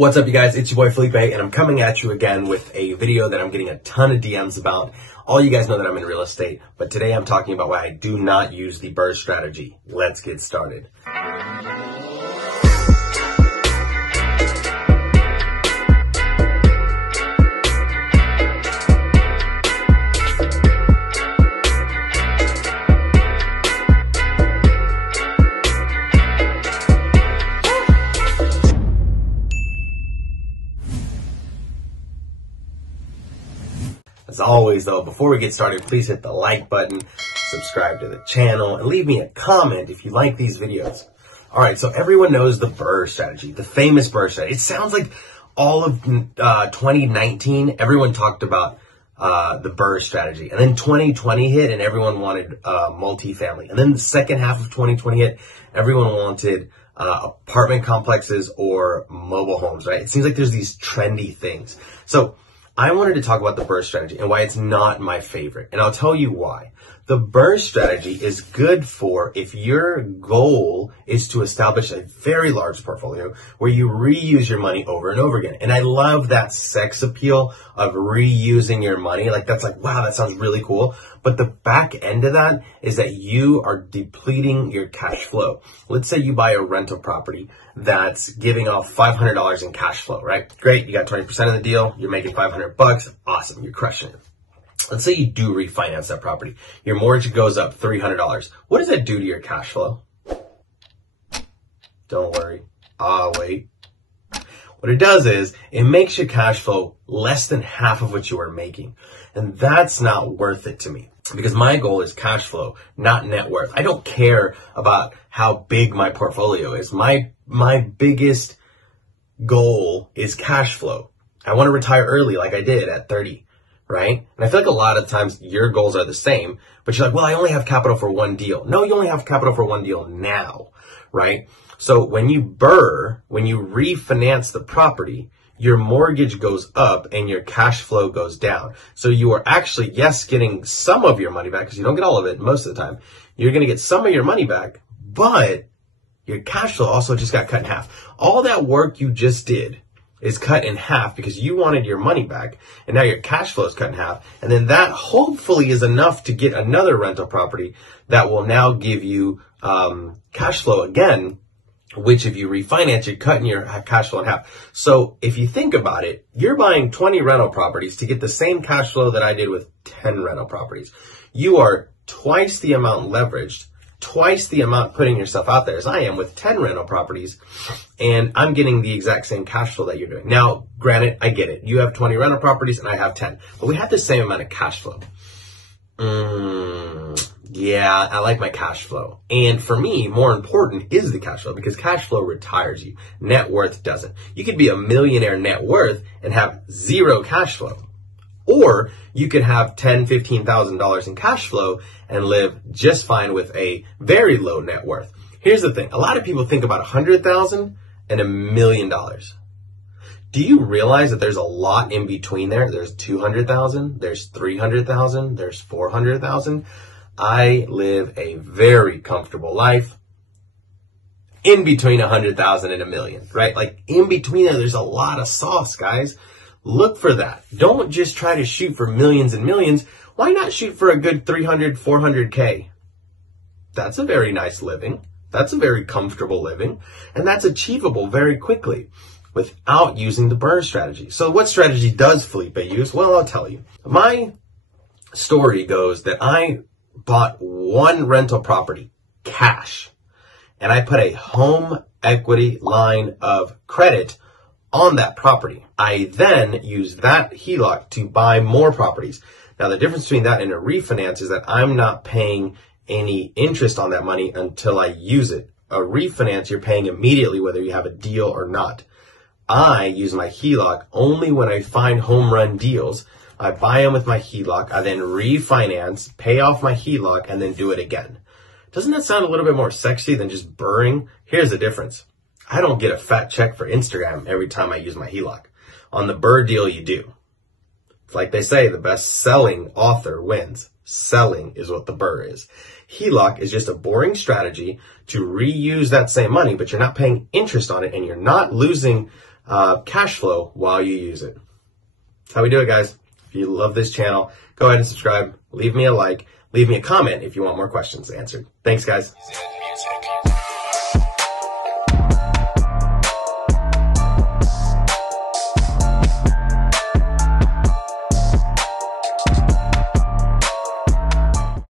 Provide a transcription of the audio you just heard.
What's up, you guys? It's your boy Felipe, and I'm coming at you again with a video that I'm getting a ton of DMs about. All you guys know that I'm in real estate, but today I'm talking about why I do not use the BRRRR strategy. Let's get started. As always, though, before we get started, please hit the like button, subscribe to the channel, and leave me a comment if you like these videos. All right, so everyone knows the BRRRR strategy, the famous BRRRR strategy. It sounds like all of 2019, everyone talked about the BRRRR strategy. And then 2020 hit, and everyone wanted multifamily. And then the second half of 2020 hit, everyone wanted apartment complexes or mobile homes, right? It seems like there's these trendy things. So I wanted to talk about the BRRRR strategy and why it's not my favorite. And I'll tell you why. The BRRRR strategy is good for if your goal is to establish a very large portfolio where you reuse your money over and over again. And I love that sex appeal of reusing your money. Like, that's like, wow, that sounds really cool. But the back end of that is that you are depleting your cash flow. Let's say you buy a rental property that's giving off $500 in cash flow, right? Great. You got 20% of the deal. You're making $500. Awesome. You're crushing it. Let's say you do refinance that property. Your mortgage goes up $300. What does that do to your cash flow? Don't worry. I'll wait. What it does is it makes your cash flow less than half of what you are making. And that's not worth it to me because my goal is cash flow, not net worth. I don't care about how big my portfolio is. My biggest goal is cash flow. I want to retire early like I did at 30. Right? And I feel like a lot of times your goals are the same, but you're like, well, I only have capital for one deal. No, you only have capital for one deal now, right? So when you BRRRR, when you refinance the property, your mortgage goes up and your cash flow goes down. So you are actually, yes, getting some of your money back because you don't get all of it most of the time. You're going to get some of your money back, but your cash flow also just got cut in half. All that work you just did is cut in half because you wanted your money back, and now your cash flow is cut in half. And then that hopefully is enough to get another rental property that will now give you cash flow again, which if you refinance, you're cutting your cash flow in half. So if you think about it, you're buying 20 rental properties to get the same cash flow that I did with 10 rental properties. You are twice the amount leveraged, twice the amount putting yourself out there as I am with 10 rental properties, and I'm getting the exact same cash flow that you're doing. Now, granted, I get it. You have 20 rental properties and I have 10, but we have the same amount of cash flow. Yeah, I like my cash flow. And for me, more important is the cash flow because cash flow retires you. Net worth doesn't. You could be a millionaire net worth and have zero cash flow. Or you could have $10,000, $15,000 in cash flow and live just fine with a very low net worth. Here's the thing. A lot of people think about $100,000 and $1 million. Do you realize that there's a lot in between there? There's 200,000, there's 300,000, there's 400,000. I live a very comfortable life in between 100,000 and $1 million, right? Like in between there's a lot of sauce, guys. Look for that. Don't just try to shoot for millions and millions. Why not shoot for a good 300, 400K? That's a very nice living. That's a very comfortable living. And that's achievable very quickly without using the BRRRR strategy. So what strategy does Felipe use? Well, I'll tell you. My story goes that I bought one rental property, cash, and I put a home equity line of credit on that property. I then used that HELOC to buy more properties. Now, the difference between that and a refinance is that I'm not paying any interest on that money until I use it. A refinance, you're paying immediately whether you have a deal or not. I use my HELOC only when I find home run deals. I buy them with my HELOC. I then refinance, pay off my HELOC, and then do it again. Doesn't that sound a little bit more sexy than just BRRRRing? Here's the difference. I don't get a fat check for Instagram every time I use my HELOC. On the BRRRR deal, you do. It's like they say, the best selling author wins. Selling is what the BRRRR is. HELOC is just a boring strategy to reuse that same money, but you're not paying interest on it and you're not losing cash flow while you use it. That's how we do it, guys. If you love this channel, go ahead and subscribe, leave me a like, leave me a comment if you want more questions answered. Thanks, guys.